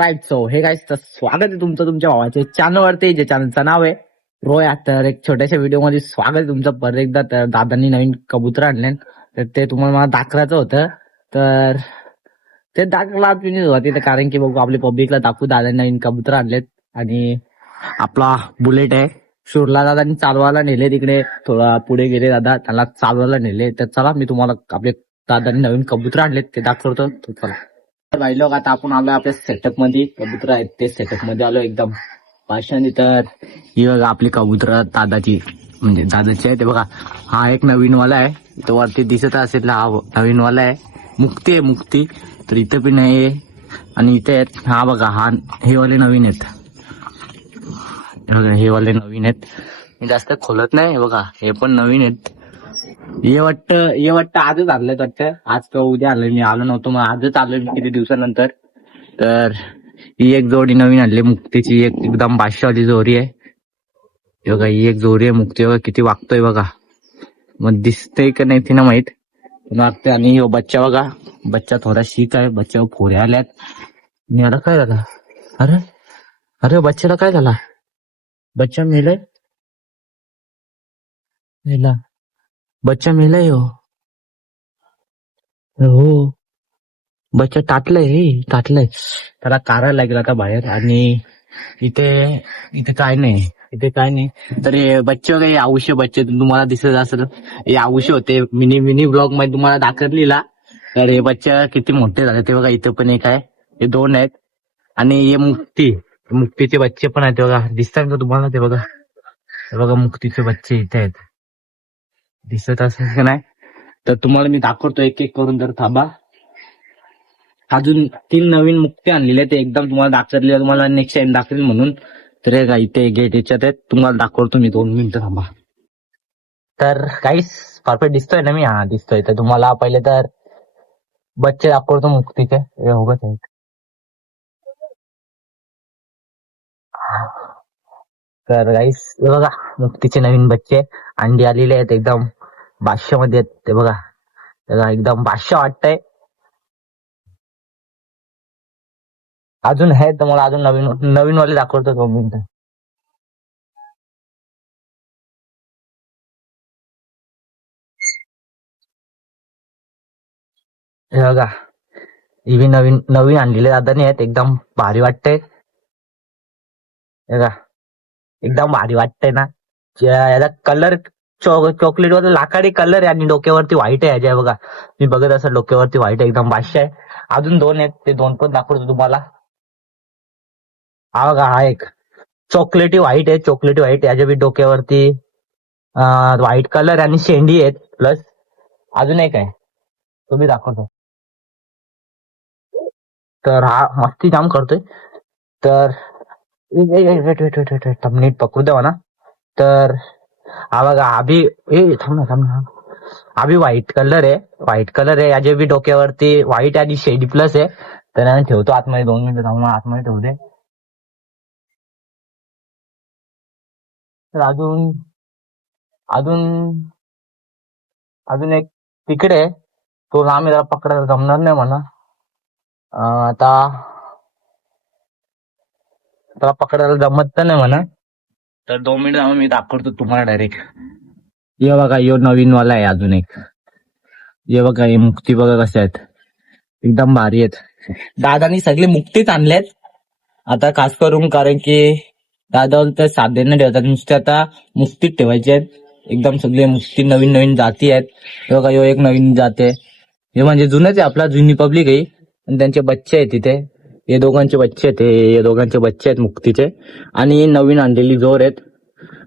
All right so hey guys तर स्वागत आहे तुमचं तुमच्या भावाच्या चॅनलवरती, जे चॅनलचं नाव आहे रोया. तर एक छोट्याशा व्हिडिओ मध्ये स्वागत आहे तुमचं परत एकदा. तर दादांनी नवीन कबूतर आणले, तर ते तुम्हाला मला दाखवायचं होतं. तर ते दाखवला होती, कारण की बघू आपल्या पब्लिकला दाखवू दादांनी नवीन कबूतर आणलेत. आणि आपला बुलेट आहे शूरला दादांनी चालवायला नेले, तिकडे थोडा पुढे गेले दादा, त्याला चालवायला नेले. तर चला मी तुम्हाला आपले दादांनी नवीन कबूतर आणलेत ते दाखवतो. तर चला भाई लोक, आता आपण आलोय आपल्या सेटअप मध्ये. कबूतर आहेत ते सेटअप मध्ये आलो एकदम भाषण. तर ही बघा आपली कबूतर दादाची, म्हणजे दादाची आहे ते बघा. हा एक नवीन वाला आहे, तो वरती दिसत असेल, हा नवीन वाला आहे. मुक्ती आहे मुक्ती. तर इथं पण आहे आणि इथे आहेत. हा बघा, हा हे वाले नवीन आहेत बघा, हे वाले नवीन आहेत. मी जास्त खोलत नाही बघा, हे पण नवीन आहेत. हे वाटतं आजच आणलंय वाटतं, आज का उद्या आलोय. मी आलो नव्हतो, मग आजच आलोय मी किती दिवसानंतर. तर ही एक जोडी नवीन आणली मुक्तीची, एक एकदम बादशाहवाली जोडी आहे. हे बघा, ही एक जोडी आहे मुक्ती. बघा किती वागतोय बघा, मग दिसतंय का नाही तिनं माहित, पण वागतंय. आणि हो बच्चा बघा, बच्चा थोडा शीक आहे, बच्चा फोड्या आल्यात. आणि याला काय झाला, अरे अरे बच्चाला काय झाला, बच्चा मेलाय, मेला बच्चा मेलाय हो. बच्चा टाटलंय. त्याला काढायला लागेल आता बाहेर. आणि इथे इथे काय नाही, तर हे बच्चे वगैरे आवश्य बच्चे तुम्हाला दिसत असेल, हे आवश्य होते. मिनी मिनी ब्लॉग मध्ये तुम्हाला दाखवलेला. तर हे बच्चे किती मोठे झाले ते बघा. इथं पण एक आहे, हे दोन आहेत. आणि हे मुक्तीचे बच्चे पण आहेत बघा, दिसतात का तुम्हाला ते बघा. हे बघा मुक्तीचे बच्चे इथे आहेत, दिसत असेल का नाही. तर तुम्हाला मी दाखवतो एक एक करून, तर थांबा. अजून 3 नवीन मुक्ती आणलेले ते एकदम तुम्हाला दाखवले, तुम्हाला नेक्स्ट टाइम दाखवेल म्हणून. तर हे इथे गेट याच्यात आहेत, तुम्हाला दाखवतो मी 2 मिनिटं थांबा. तर काहीच परफेक्ट दिसतोय ना मी, हा दिसतोय. तर तुम्हाला पहिले तर बच्चे दाखवतो मुक्तीचे, हे उगाच आहेत. तर गाईस बघा, मुक्तीचे नवीन बच्चे अंडी आलेले आहेत, एकदम बादशाह मध्ये आहेत ते बघा. एकदम बादशाह वाटतंय. अजून आहे तर मला अजून नवीन नवीन वाले दाखवतो 2 मिनिटं. हे बघा, ही बी नवीन नवीन आणलेले दादानी आहेत, एकदम भारी वाटतंय. हे बघा, एकदम भारी वाटतंय ना. याचा कलर चॉकलेट वर लाकाडी कलर आहे, आणि डोक्यावरती व्हाईट आहे याच्या बघा. मी बघत असं डोक्यावरती व्हाईट आहे, एकदम बादशाह आहे. अजून 2 आहेत, ते 2 पण दाखवतो तुम्हाला. हा बघा, हा एक चॉकलेटी व्हाईट याच्या बी डोक्यावरती व्हाईट कलर आणि शेंडी आहेत. प्लस अजून एक आहे, तो बी दाखवतो. तर हा मस्ती काम करतोय. तर वेट नीट पकडू द्या ना. तर हा बघा, थांब ना. हा बी व्हाईट कलर आहे याच्या बी डोक्यावरती व्हाईट आणि शेडी प्लस आहे. तर आम्ही ठेवतो आतमध्ये, 2 मिनिटं थांबून आतमध्ये ठेवू दे. तर अजून अजून अजून एक तिकडे आहे, तो लांब आहे, त्याला पकडायला जमणार नाही म्हणा. आता त्याला पकडायला जमत तर नाही म्हणा. तर 2 मिनिटं मी दाखवतो तुम्हाला डायरेक्ट. ये बघा, यो नवीन वाला आहे अजून एक. ये बघा, हे मुक्ती बघा कसे आहेत, एकदम भारी आहेत. दादानी सगळे मुक्तीच आणलेत आता खास करून, कारण की दादा तर साधे नाही ठेवतात, नुसते आता मुक्तीच ठेवायचे आहेत. एकदम सगळे मुक्ती नवीन नवीन जाती आहेत. हे बघा, यो एक नवीन जाते, हे म्हणजे जुनच आहे, आपला जुनी पब्लिक आहे. आणि त्यांचे बच्चे आहेत तिथे, हे दोघांचे बच्चे आहेत, हे दोघांचे बच्चे आहेत मुक्तीचे. आणि नवीन आणलेली जोर आहेत.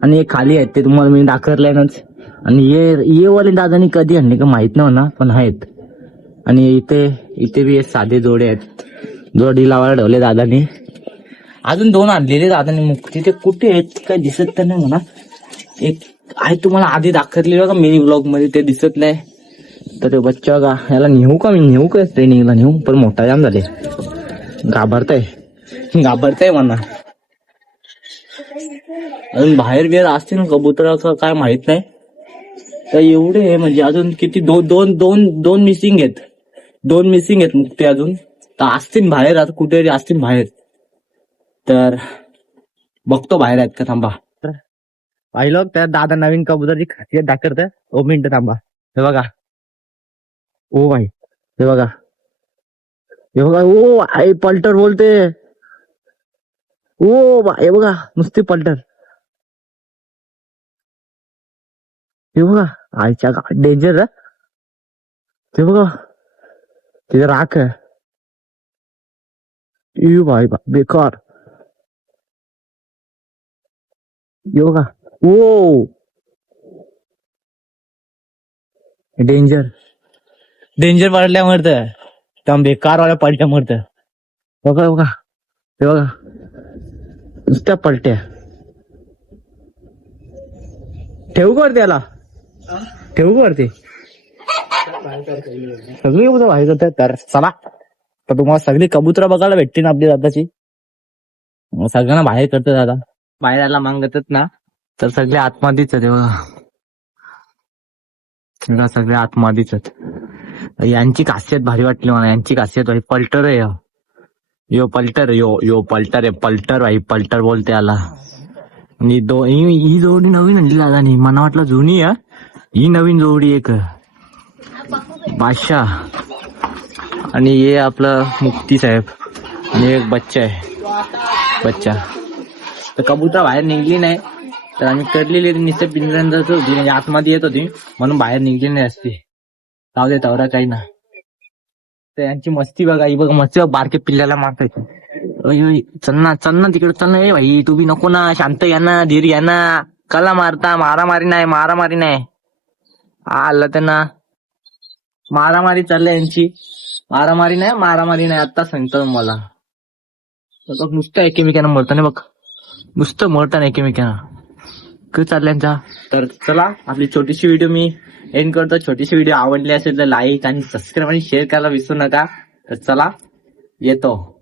आणि हे खाली आहेत, ते तुम्हाला मी दाखवल्यानंच. आणि ये वाले दादानी कधी आणले का माहित नाही ना, पण आहेत. आणि इथे बी साधे जोडे आहेत, जोडी लावायला ठेवले दादानी. अजून 2 आणलेले दादानी मुक्ती, ते कुठे आहेत काय दिसत तर नाही म्हणा. एक आहे तुम्हाला आधी दाखवले बघा मिनी ब्लॉग मध्ये, ते दिसत नाही. तर ते बच्चा बघा, याला नेऊ का ट्रेनिंगला नेऊ, पण मोठा जाम झाले, घाबरताय म्हणा. अजून बाहेर बिहेर असतील ना कबुतराचं काय माहित नाही. तर एवढे म्हणजे अजून किती, दोन मिसिंग आहेत मुक्ती अजून. तर असतील बाहेर, आता कुठे असतील बाहेर. तर बघतो बाहेर आहेत का, थांबा. पाहिलं त्या दादा नवीन कबुतरची खासियत दाखवत. ओ मिनिट थांबा. हे बघा, ओ भाई, हे बघा, हे बघा. ओ आई पलटर बोलते. ओ हे बघा, नुसती पलटर. हे बघा, आईच्या डेंजर. ते बघा, तिथे राख आहे. भाई बेकार. हे बघा, ओ डेंजर. डेंजर पडल्या मरत, त्या बेकार वाल्या पलट्या मरत. बघा बघा, हे बघा, नुसत्या पलट्या. ठेवू कर त्याला, ठेवू करते सगळी कबूतर बाहेर करतात. तर चला, तर तुम्हाला सगळी कबुतर बघायला भेटतील आपली दादाची. सगळ्यांना बाहेर करतात दादा. बाहेर यायला मागतात ना, तर सगळे आतमध्येच आहे. तेव्हा सगळे आतमध्येच आहेत. यांची खासियत भारी वाटली मला. यांची खासियत भाई पलटर आहे. यो पलटर, यो पलटर आहे. पलटर भाई, पलटर बोलते याला. आणि ही जोडी नवीन आणली दादानी. मला वाटलं जुनी आहे. ही नवीन जोडी एक बादशाह आणि हे आपलं मुक्ती साहेब आणि एक बच्चा आहे. तर कबूतर बाहेर निघली नाही, तर आम्ही करलेली नुसते पिंजऱ्यांच होती, म्हणजे आतमध्ये येत होती म्हणून बाहेर निघली नाही असती. जाऊ दे, तवरा काही ना. तर यांची मस्ती बघा, ही बघा मस्ती. बारके पिल्ल्याला मारतायत. चल ना तिकडे, चल ना. ए भाई तू बी नको ना, शांत या ना, धीर या ना. कला मारता, मारामारी नाही. आलं तर ना, मारामारी चालल्या यांची. मारामारी नाही आता सांगतो मला. नुसतं एकमेकांना मरताना बघ, नुसतं मरताना एकमेकांना. काय चाललंय. तर चला, आपली छोटीशी व्हिडिओ मी एंड करतो. छोटीशी व्हिडिओ आवडली असेल तर लाईक आणि सबस्क्राईब आणि शेअर करायला विसरू नका. तर चला, येतो.